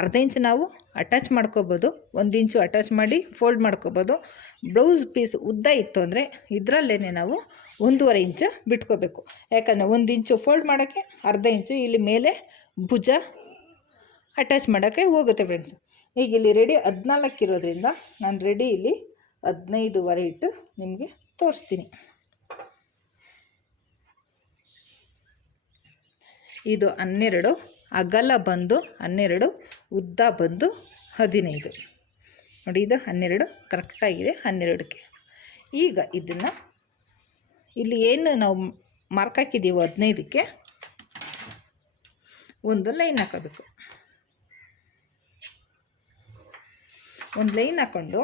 ಅರ್ಧ ಇಂಚು ನಾವು ಅಟ್ಯಾಚ್ ಮಾಡ್ಕೋಬೋದು, ಒಂದು ಇಂಚು ಅಟ್ಯಾಚ್ ಮಾಡಿ ಫೋಲ್ಡ್ ಮಾಡ್ಕೋಬೋದು. ಬ್ಲೌಸ್ ಪೀಸ್ ಉದ್ದ ಇತ್ತು ಅಂದರೆ ಇದರಲ್ಲೇ ನಾವು ಒಂದೂವರೆ ಇಂಚು ಬಿಟ್ಕೋಬೇಕು. ಯಾಕಂದರೆ ಒಂದು ಇಂಚು ಫೋಲ್ಡ್ ಮಾಡೋಕ್ಕೆ ಅರ್ಧ ಇಂಚು ಇಲ್ಲಿ ಮೇಲೆ ಭುಜ ಅಟ್ಯಾಚ್ ಮಾಡೋಕ್ಕೆ ಹೋಗುತ್ತೆ ಫ್ರೆಂಡ್ಸ್ ಈಗ ಇಲ್ಲಿ ರೆಡಿ ಹದಿನಾಲ್ಕು ಇರೋದ್ರಿಂದ ನಾನು ರೆಡಿ ಇಲ್ಲಿ ಹದಿನೈದುವರೆ ಇಟ್ಟು ನಿಮಗೆ ತೋರಿಸ್ತೀನಿ. ಇದು ಹನ್ನೆರಡು. ಅಗಲ ಬಂದು ಹನ್ನೆರಡು, ಉದ್ದ ಬಂದು ಹದಿನೈದು. ನೋಡಿ ಇದು ಹನ್ನೆರಡು, ಕರೆಕ್ಟಾಗಿದೆ ಹನ್ನೆರಡಕ್ಕೆ. ಈಗ ಇದನ್ನು ಇಲ್ಲಿ ಏನು ನಾವು ಮಾರ್ಕ್ ಹಾಕಿದ್ದೀವೋ ಹದಿನೈದಕ್ಕೆ ಒಂದು ಲೈನ್ ಹಾಕೋಬೇಕು. ಒಂದು ಲೈನ್ ಹಾಕ್ಕೊಂಡು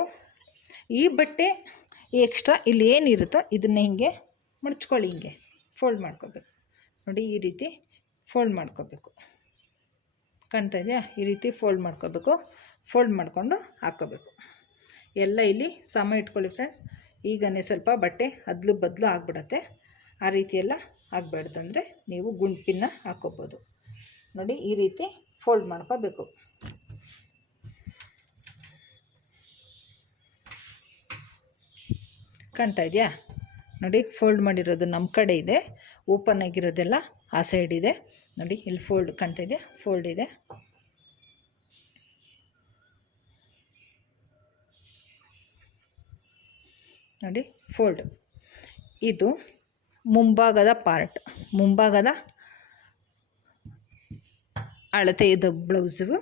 ಈ ಬಟ್ಟೆ ಎಕ್ಸ್ಟ್ರಾ ಇಲ್ಲಿ ಏನಿರುತ್ತೋ ಇದನ್ನು ಹಿಂಗೆ ಮುಡ್ಚ್ಕೊಳ್ಳಿ ಹಿಂಗೆ. ಫೋಲ್ಡ್ ಮಾಡ್ಕೋಬೇಕು. ನೋಡಿ ಈ ರೀತಿ ಫೋಲ್ಡ್ ಮಾಡ್ಕೋಬೇಕು. ಕಾಣ್ತಾ ಇದೆಯಾ? ಈ ರೀತಿ ಫೋಲ್ಡ್ ಮಾಡ್ಕೋಬೇಕು. ಫೋಲ್ಡ್ ಮಾಡಿಕೊಂಡು ಹಾಕ್ಕೋಬೇಕು ಎಲ್ಲ ಇಲ್ಲಿ ಸಮ ಇಟ್ಕೊಳ್ಳಿ ಫ್ರೆಂಡ್ಸ್ ಈಗನೇ ಸ್ವಲ್ಪ ಬಟ್ಟೆ ಅದ್ಲು ಬದಲು ಆಗ್ಬಿಡತ್ತೆ. ಆ ರೀತಿ ಎಲ್ಲ ಆಗಬಾರ್ದಂದ್ರೆ ನೀವು ಗುಂಪಿನ ಹಾಕ್ಕೋಬೋದು ನೋಡಿ, ಈ ರೀತಿ ಫೋಲ್ಡ್ ಮಾಡ್ಕೋಬೇಕು. ಕಾಣ್ತಾ ಇದೆಯಾ? ನೋಡಿ ಫೋಲ್ಡ್ ಮಾಡಿರೋದು ನಮ್ಮ ಕಡೆ ಇದೆ. ಓಪನ್ ಆಗಿರೋದೆಲ್ಲ ಆ ಸೈಡ್ ಇದೆ. ನೋಡಿ, ಇಲ್ಲಿ ಫೋಲ್ಡ್ ಕಾಣ್ತಾ ಇದೆ ಫೋಲ್ಡ್ ಇದೆ. ನೋಡಿ ಫೋಲ್ಡ್ ಇದು ಮುಂಭಾಗದ ಪಾರ್ಟ್ ಮುಂಭಾಗದ ಅಳತೆ, ಇದು ಬ್ಲೌಸು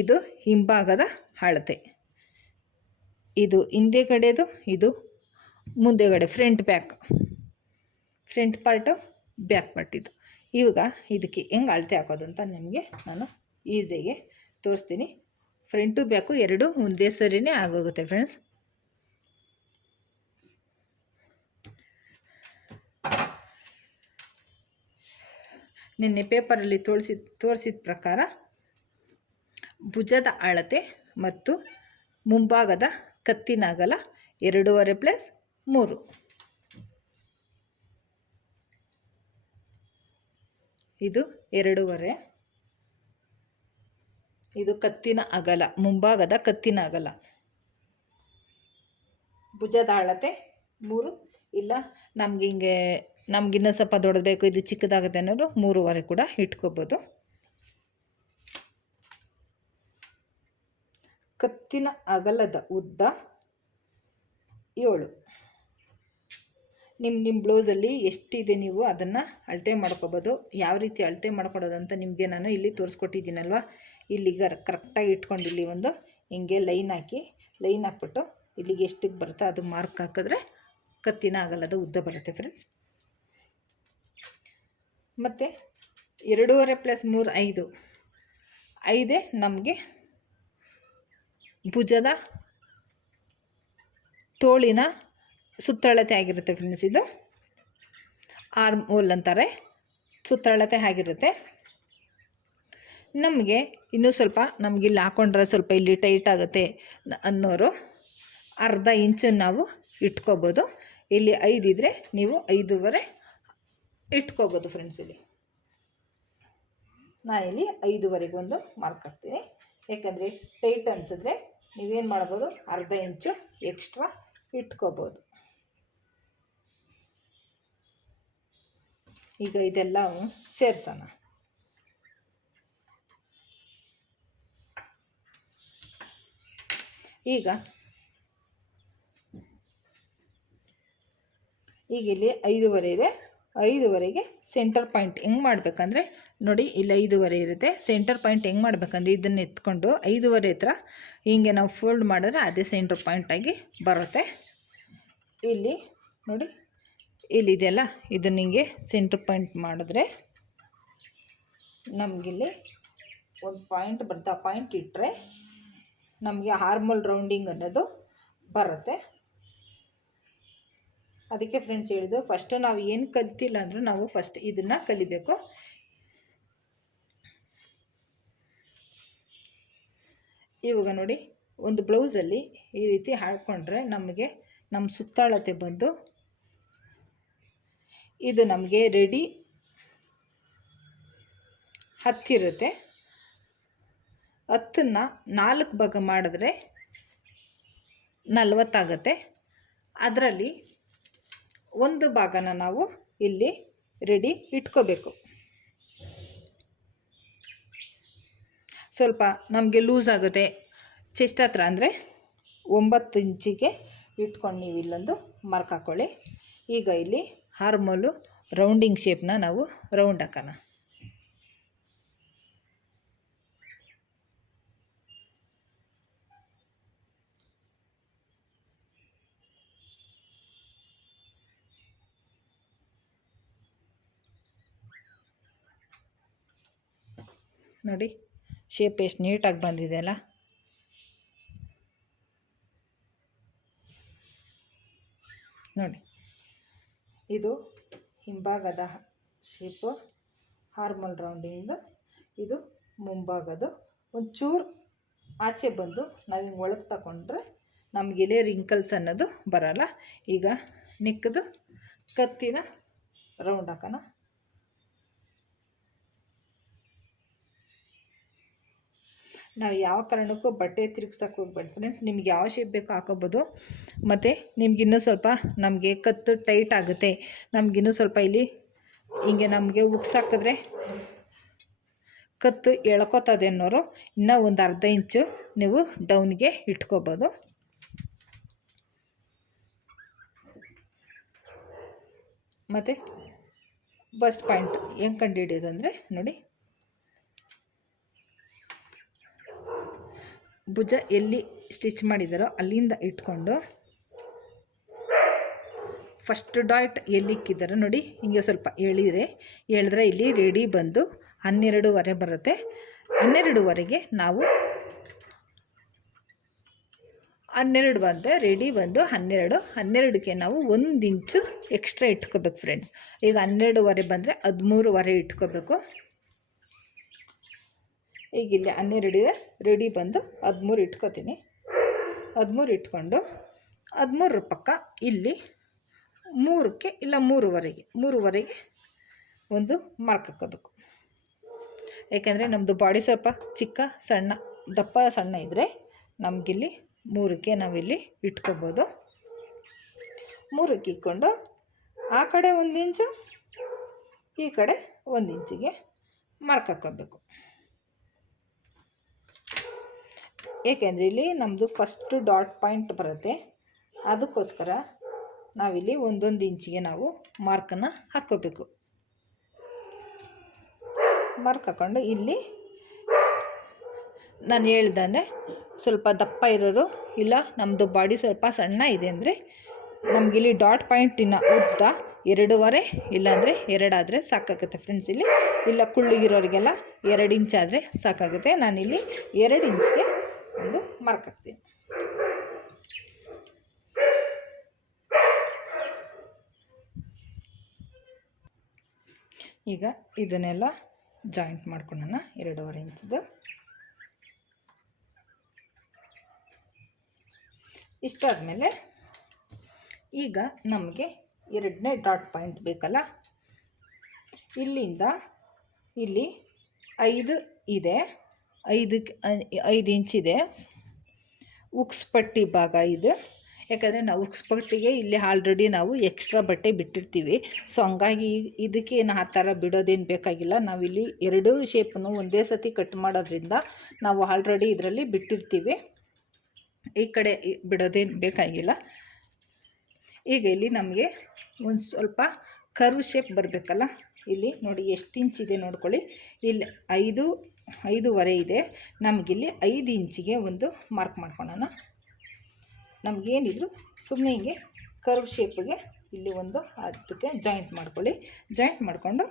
ಇದು ಹಿಂಭಾಗದ ಅಳತೆ. ಇದು ಹಿಂದೆ ಕಡೆದು ಇದು ಮುಂದೆಗಡೆ front back front part back part ಇದು. ಇವಾಗ ಇದಕ್ಕೆ ಹೆಂಗೆ ಅಳತೆ ಹಾಕೋದು ಅಂತ ನಿಮಗೆ ನಾನು ಈಸಿಯಾಗಿ ತೋರಿಸ್ತೀನಿ. ಫ್ರಂಟು ಬ್ಯಾಕು ಎರಡು ಒಂದೇ ಸರಿನೇ ಆಗೋಗುತ್ತೆ ಫ್ರೆಂಡ್ಸ್ ನಿನ್ನೆ ಪೇಪರಲ್ಲಿ ತೋರಿಸಿದ ತೋರಿಸಿದ ಪ್ರಕಾರ ಭುಜದ ಅಳತೆ ಮತ್ತು ಮುಂಭಾಗದ ಕತ್ತಿನ ಅಗಲ ಎರಡೂವರೆ ಪ್ಲಸ್ ಮೂರು. ಇದು ಎರಡೂವರೆ. ಇದು ಕತ್ತಿನ ಅಗಲ, ಮುಂಭಾಗದ ಕತ್ತಿನ ಅಗಲ. ಭುಜದ ಅಳತೆ ಮೂರು. ಇಲ್ಲ, ನಮ್ಗೆ ಹಿಂಗೆ, ನಮ್ಗೆ ಇನ್ನೂ ಸ್ವಲ್ಪ ದೊಡ್ಡದು ಬೇಕು, ಇದು ಚಿಕ್ಕದಾಗುತ್ತೆ ಅನ್ನೋದು ಮೂರುವರೆ ಕೂಡ ಇಟ್ಕೋಬೋದು. ಕತ್ತಿನ ಅಗಲದ ಉದ್ದ ಏಳು. ನಿಮ್ಮ ನಿಮ್ಮ ಬ್ಲೌಸಲ್ಲಿ ಎಷ್ಟಿದೆ ನೀವು ಅದನ್ನು ಅಳತೆ ಮಾಡ್ಕೋಬೋದು. ಯಾವ ರೀತಿ ಅಳತೆ ಮಾಡ್ಕೊಡೋದು ಅಂತ ನಿಮಗೆ ನಾನು ಇಲ್ಲಿ ತೋರಿಸ್ಕೊಟ್ಟಿದ್ದೀನಲ್ವ? ಇಲ್ಲಿಗೆ ಕರೆಕ್ಟಾಗಿ ಇಟ್ಕೊಂಡು ಇಲ್ಲಿ ಒಂದು ಹಿಂಗೆ ಲೈನ್ ಹಾಕಿ, ಲೈನ್ ಹಾಕ್ಬಿಟ್ಟು ಇಲ್ಲಿಗೆ ಎಷ್ಟಿಗೆ ಬರುತ್ತೋ ಅದು ಮಾರ್ಕ್ ಹಾಕಿದ್ರೆ ಕತ್ತಿನ ಆಗಲ್ಲ, ಅದು ಉದ್ದ ಬರುತ್ತೆ ಫ್ರೆಂಡ್ಸ್ ಮತ್ತು ಎರಡೂವರೆ ಪ್ಲಸ್ ಮೂರು, ಐದು. ಐದೇ ನಮಗೆ ಭುಜದ ತೋಳಿನ ಸುತ್ತಳತೆ ಆಗಿರುತ್ತೆ ಫ್ರೆಂಡ್ಸ್ ಇದು. ಆರ್ಮ್ ಹೋಲ್ ಅಂತಾರೆ. ಸುತ್ತಳತೆ ಆಗಿರುತ್ತೆ. ನಮಗೆ ಇನ್ನೂ ಸ್ವಲ್ಪ ನಮ್ಗೆ ಇಲ್ಲಿ ಹಾಕೊಂಡ್ರೆ ಸ್ವಲ್ಪ ಇಲ್ಲಿ ಟೈಟ್ ಆಗುತ್ತೆ ಅನ್ನೋರು ಅರ್ಧ ಇಂಚು ನಾವು ಇಟ್ಕೋಬೋದು. ಇಲ್ಲಿ ಐದು ಇದ್ದರೆ ನೀವು ಐದೂವರೆ ಇಟ್ಕೋಬೋದು ಫ್ರೆಂಡ್ಸ್ ಇಲ್ಲಿ. ನಾನು ಇಲ್ಲಿ ಐದುವರೆಗೆ ಒಂದು ಮಾರ್ಕ್ ಹಾಕ್ತೀನಿ. ಯಾಕಂದರೆ ಟೈಟ್ ಅನ್ಸಿದ್ರೆ ನೀವೇನು ಮಾಡ್ಬೋದು? ಅರ್ಧ ಇಂಚು ಎಕ್ಸ್ಟ್ರಾ ಇಟ್ಕೋಬೋದು. ಈಗ ಇದೆಲ್ಲ ಸೇರಿಸೋಣ. ಈಗ ಈಗ ಇಲ್ಲಿ ಐದೂವರೆ ಇದೆ. ಐದುವರೆಗೆ ಸೆಂಟರ್ ಪಾಯಿಂಟ್ ಹೆಂಗೆ ಮಾಡಬೇಕಂದ್ರೆ ನೋಡಿ, ಇಲ್ಲಿ ಐದೂವರೆ ಇರುತ್ತೆ. ಸೆಂಟರ್ ಪಾಯಿಂಟ್ ಹೆಂಗೆ ಮಾಡ್ಬೇಕಂದ್ರೆ ಇದನ್ನು ಎತ್ಕೊಂಡು ಐದುವರೆ ಹತ್ರ ಹೀಗೆ ನಾವು ಫೋಲ್ಡ್ ಮಾಡಿದ್ರೆ ಅದೇ ಸೆಂಟರ್ ಪಾಯಿಂಟಾಗಿ ಬರುತ್ತೆ. ಇಲ್ಲಿ ನೋಡಿ ಇಲ್ಲಿದೆಯಲ್ಲ, ಇದನ್ನ ಹಿಂಗೆ ಸೆಂಟರ್ ಪಾಯಿಂಟ್ ಮಾಡಿದ್ರೆ ನಮಗಿಲ್ಲಿ ಒಂದು ಪಾಯಿಂಟ್ ಬರ್ತಾ ಪಾಯಿಂಟ್ ಇಟ್ಟರೆ ನಮಗೆ ಹಾರ್ಮಲ್ ರೌಂಡಿಂಗ್ ಅನ್ನೋದು ಬರುತ್ತೆ. ಅದಕ್ಕೆ ಫ್ರೆಂಡ್ಸ್ ಹೇಳಿದ್ದು ಫಸ್ಟು ನಾವು ಏನು ಕಲ್ತಿಲ್ಲ ಅಂದರೂ ನಾವು ಫಸ್ಟ್ ಇದನ್ನು ಕಲಿಬೇಕು. ಇವಾಗ ನೋಡಿ, ಒಂದು ಬ್ಲೌಸಲ್ಲಿ ಈ ರೀತಿ ಹಾಕ್ಕೊಂಡ್ರೆ ನಮಗೆ ನಮ್ಮ ಸುತ್ತಾಳತೆ ಬಂದು ಇದು ನಮಗೆ ರೆಡಿ ಹತ್ತಿರುತ್ತೆ. ಹತ್ತನ್ನು ನಾಲ್ಕು ಭಾಗ ಮಾಡಿದ್ರೆ ನಲ್ವತ್ತಾಗತ್ತೆ. ಅದರಲ್ಲಿ ಒಂದು ಭಾಗನ ನಾವು ಇಲ್ಲಿ ರೆಡಿ ಇಟ್ಕೋಬೇಕು. ಸ್ವಲ್ಪ ನಮಗೆ ಲೂಸ್ ಆಗುತ್ತೆ. ಚೆಸ್ಟ್ ಹತ್ರ ಅಂದರೆ ಒಂಬತ್ತು ಇಂಚಿಗೆ ಇಟ್ಕೊಂಡು ನೀವು ಇಲ್ಲೊಂದು ಮಾರ್ಕ್ ಹಾಕ್ಕೊಳ್ಳಿ ಈಗ ಇಲ್ಲಿ ಹಾರ್ಮೋಲು ರೌಂಡಿಂಗ್ ಶೇಪ್ನ ನಾವು ರೌಂಡ್ ಹಾಕೋಣ. ನೋಡಿ ಶೇಪ್ ಎಷ್ಟು ನೀಟಾಗಿ ಬಂದಿದೆ ಅಲ್ಲ? ನೋಡಿ. ಇದು ಹಿಂಭಾಗದ ಶೇಪು ಹಾರ್ಮಲ್ ರೌಂಡಿಂದು ಇದು ಮುಂಭಾಗದ ಒಂಚೂರು ಆಚೆ ಬಂದು ನಾವು ಹಿಂಗೆ ಒಳಗೆ ತಗೊಂಡ್ರೆ ಎಲೆ ರಿಂಕಲ್ಸ್ ಅನ್ನೋದು ಬರಲ್ಲ. ಈಗ ನಿಕ್ಕದು ಕತ್ತಿನ ರೌಂಡ್ ಹಾಕೋಣ. ನಾವು ಯಾವ ಕಾರಣಕ್ಕೂ ಬಟ್ಟೆ ತಿರುಗ್ಸಕ್ಕೆ ಹೋಗ್ಬೇಡಿ. ಫ್ರೆಂಡ್ಸ್ ನಿಮ್ಗೆ ಯಾವ ಶೇಪ್ ಬೇಕು ಹಾಕೋಬೋದು. ಮತ್ತು ನಿಮ್ಗಿನ್ನೂ ಸ್ವಲ್ಪ ನಮಗೆ ಕತ್ತು ಟೈಟ್ ಆಗುತ್ತೆ. ನಮಗಿನ್ನೂ ಸ್ವಲ್ಪ ಇಲ್ಲಿ ಹಿಂಗೆ ನಮಗೆ ಉಕ್ಸಾಕಿದ್ರೆ ಕತ್ತು ಎಳ್ಕೊತದೆ ಅನ್ನೋರು ಇನ್ನೂ ಒಂದು ಅರ್ಧ ಇಂಚು ನೀವು ಡೌನ್ಗೆ ಇಟ್ಕೋಬೋದು. ಮತ್ತು ಬಸ್ಟ್ ಪಾಯಿಂಟ್ ಹೆಂಗೆ ಕಂಡು ಹಿಡಿಯೋದಂದರೆ ನೋಡಿ. ಭುಜ ಎಲ್ಲಿ ಸ್ಟಿಚ್ ಮಾಡಿದಾರೋ ಅಲ್ಲಿಂದ ಇಟ್ಕೊಂಡು ಫಸ್ಟ್ ಡಾಟ್ ಎಲ್ಲಿ ಇಕ್ಕಿದ್ದಾರೋ ನೋಡಿ, ಹಿಂಗೆ ಸ್ವಲ್ಪ ಎಳಿದ್ರೆ ಎಳೆದ್ರೆ ಇಲ್ಲಿ ರೆಡಿ ಬಂದು ಹನ್ನೆರಡೂವರೆ ಬರುತ್ತೆ. ಹನ್ನೆರಡುವರೆಗೆ ನಾವು ಹನ್ನೆರಡು ಬಂದರೆ ರೆಡಿ ಬಂದು ಹನ್ನೆರಡು. ಹನ್ನೆರಡಕ್ಕೆ ನಾವು ಒಂದು ಇಂಚು ಎಕ್ಸ್ಟ್ರಾ ಇಟ್ಕೋಬೇಕು ಫ್ರೆಂಡ್ಸ್ ಈಗ ಹನ್ನೆರಡುವರೆ ಬಂದರೆ ಹದಿಮೂರುವರೆ ಇಟ್ಕೋಬೇಕು. ಈಗ ಇಲ್ಲಿ ಹನ್ನೆರಡು ಇದೆ ರೆಡಿ ಬಂದು ಹದಿಮೂರು ಇಟ್ಕೋತೀನಿ. ಹದಿಮೂರು ಇಟ್ಕೊಂಡು ಹದಿಮೂರರ ಪಕ್ಕ ಇಲ್ಲಿ ಮೂರಕ್ಕೆ ಇಲ್ಲ ಮೂರುವರೆಗೆ ಮೂರುವರೆಗೆ ಒಂದು ಮಾರ್ಕ್ ಹಾಕೋಬೇಕು. ಏಕೆಂದರೆ ನಮ್ಮದು ಬಾಡಿ ಸ್ವಲ್ಪ ಚಿಕ್ಕ, ಸಣ್ಣ, ದಪ್ಪ, ಸಣ್ಣ ಇದ್ದರೆ ನಮಗಿಲ್ಲಿ ಮೂರಕ್ಕೆ ನಾವಿಲ್ಲಿ ಇಟ್ಕೋಬೋದು. ಮೂರಕ್ಕೆ ಇಟ್ಕೊಂಡು ಆ ಕಡೆ ಒಂದು ಇಂಚು ಈ ಕಡೆ ಒಂದು ಇಂಚಿಗೆ ಮಾರ್ಕ್ ಹಾಕ್ಕೋಬೇಕು ಏಕೆಂದರೆ ಇಲ್ಲಿ ನಮ್ಮದು ಫಸ್ಟು ಡಾಟ್ ಪಾಯಿಂಟ್ ಬರುತ್ತೆ. ಅದಕ್ಕೋಸ್ಕರ ನಾವಿಲ್ಲಿ ಒಂದೊಂದು ಇಂಚಿಗೆ ನಾವು ಮಾರ್ಕನ್ನು ಹಾಕ್ಕೋಬೇಕು. ಮಾರ್ಕ್ ಹಾಕ್ಕೊಂಡು ಇಲ್ಲಿ ನಾನು ಹೇಳ್ದಾನೆ ಸ್ವಲ್ಪ ದಪ್ಪ ಇರೋರು ಇಲ್ಲ ನಮ್ಮದು ಬಾಡಿ ಸ್ವಲ್ಪ ಸಣ್ಣ ಇದೆ ಅಂದರೆ ನಮಗಿಲ್ಲಿ ಡಾಟ್ ಪಾಯಿಂಟಿನ ಉದ್ದ ಎರಡೂವರೆ, ಇಲ್ಲಾಂದರೆ ಎರಡಾದರೆ ಸಾಕಾಗುತ್ತೆ ಫ್ರೆಂಡ್ಸ್ ಇಲ್ಲಿ. ಇಲ್ಲ ಕುಳ್ಳಿಗಿರೋರಿಗೆಲ್ಲ ಎರಡು ಇಂಚಾದರೆ ಸಾಕಾಗುತ್ತೆ. ನಾನಿಲ್ಲಿ ಎರಡು ಇಂಚ್ಗೆ ಒಂದು ಮಾರ್ಕ್ ಹಾಕ್ತೀನಿ. ಈಗ ಇದನ್ನೆಲ್ಲ ಜಾಯಿಂಟ್ ಮಾಡ್ಕೊಳ್ಳೋಣ, ಎರಡೂವರೆ ಇಂಚದು ಇಷ್ಟಾದಮೇಲೆ ಈಗ ನಮಗೆ ಎರಡನೇ ಡಾಟ್ ಪಾಯಿಂಟ್ ಬೇಕಲ್ಲ? ಇಲ್ಲಿಂದ ಇಲ್ಲಿ ಐದು ಇದೆ, ಐದಕ್ಕೆ ಐದು ಇಂಚಿದೆ. ಉಕ್ಸ್ ಪಟ್ಟಿ ಭಾಗ ಇದು. ಯಾಕಂದರೆ ನಾವು ಉಕ್ಸ್ಪಟ್ಟಿಗೆ ಇಲ್ಲಿ ಆಲ್ರೆಡಿ ನಾವು ಎಕ್ಸ್ಟ್ರಾ ಬಟ್ಟೆ ಬಿಟ್ಟಿರ್ತೀವಿ. ಸೊ ಹಂಗಾಗಿ ಇದಕ್ಕೇನು ಆ ಥರ ಬಿಡೋದೇನು ಬೇಕಾಗಿಲ್ಲ. ನಾವಿಲ್ಲಿ ಎರಡೂ ಶೇಪನ್ನು ಒಂದೇ ಸತಿ ಕಟ್ ಮಾಡೋದ್ರಿಂದ ನಾವು ಆಲ್ರೆಡಿ ಇದರಲ್ಲಿ ಬಿಟ್ಟಿರ್ತೀವಿ. ಈ ಕಡೆ ಬಿಡೋದೇನು ಬೇಕಾಗಿಲ್ಲ. ಈಗ ಇಲ್ಲಿ ನಮಗೆ ಒಂದು ಸ್ವಲ್ಪ ಕರ್ವ್ ಶೇಪ್ ಬರಬೇಕಲ್ಲ. ಇಲ್ಲಿ ನೋಡಿ ಎಷ್ಟು ಇಂಚಿದೆ ನೋಡ್ಕೊಳ್ಳಿ. ಇಲ್ಲಿ ಐದು ಐದೂವರೆ ಇದೆ. ನಮಗಿಲ್ಲಿ ಐದು ಇಂಚಿಗೆ ಒಂದು ಮಾರ್ಕ್ ಮಾಡ್ಕೊಳ್ಳೋಣ ನಮಗೇನಿದ್ರು ಸುಮ್ಮನೆ ಹಿಂಗೆ ಕರ್ವ್ ಶೇಪಿಗೆ ಇಲ್ಲಿ ಒಂದು ಅದಕ್ಕೆ ಜಾಯಿಂಟ್ ಮಾಡ್ಕೊಳ್ಳಿ. ಜಾಯಿಂಟ್ ಮಾಡಿಕೊಂಡು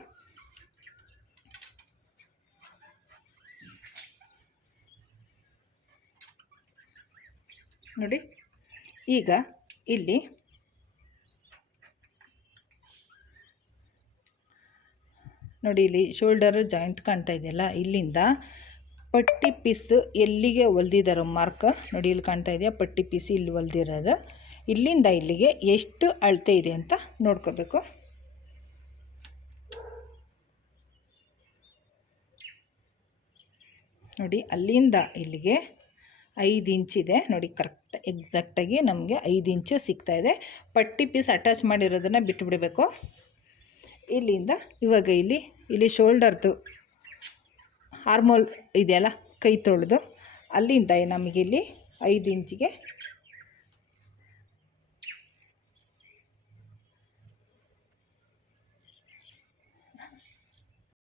ನೋಡಿ, ಈಗ ಇಲ್ಲಿ ನೋಡಿ, ಇಲ್ಲಿ ಶೋಲ್ಡರು ಜಾಯಿಂಟ್ ಕಾಣ್ತಾ ಇದೆಯಲ್ಲ, ಇಲ್ಲಿಂದ ಪಟ್ಟಿ ಪೀಸ್ ಎಲ್ಲಿಗೆ ಹೊಲ್ದಿದ್ದಾರೋ ಮಾರ್ಕ್ ನೋಡಿ, ಇಲ್ಲಿ ಕಾಣ್ತಾ ಇದೆಯಾ, ಪಟ್ಟಿ ಪೀಸ್ ಇಲ್ಲಿ ಹೊಲ್ದಿರೋದು ಇಲ್ಲಿಂದ ಇಲ್ಲಿಗೆ ಎಷ್ಟು ಅಳತೆ ಇದೆ ಅಂತ ನೋಡ್ಕೋಬೇಕು. ನೋಡಿ, ಅಲ್ಲಿಂದ ಇಲ್ಲಿಗೆ ಐದು ಇಂಚಿದೆ ನೋಡಿ ಕರೆಕ್ಟ್ ಎಕ್ಸಾಕ್ಟಾಗಿ ನಮಗೆ ಐದು ಇಂಚು ಸಿಗ್ತಾ ಇದೆ. ಪಟ್ಟಿ ಪೀಸ್ ಅಟ್ಯಾಚ್ ಮಾಡಿರೋದನ್ನು ಬಿಟ್ಟುಬಿಡಬೇಕು ಇಲ್ಲಿಂದ ಇವಾಗ ಇಲ್ಲಿ ಇಲ್ಲಿ ಶೋಲ್ಡರ್ದು ಹಾರ್ಮೋಲ್ ಇದೆಯಲ್ಲ ಕೈ ತೊಳೆದು ಅಲ್ಲಿಂದ ನಮಗಿಲ್ಲಿ ಐದು ಇಂಚಿಗೆ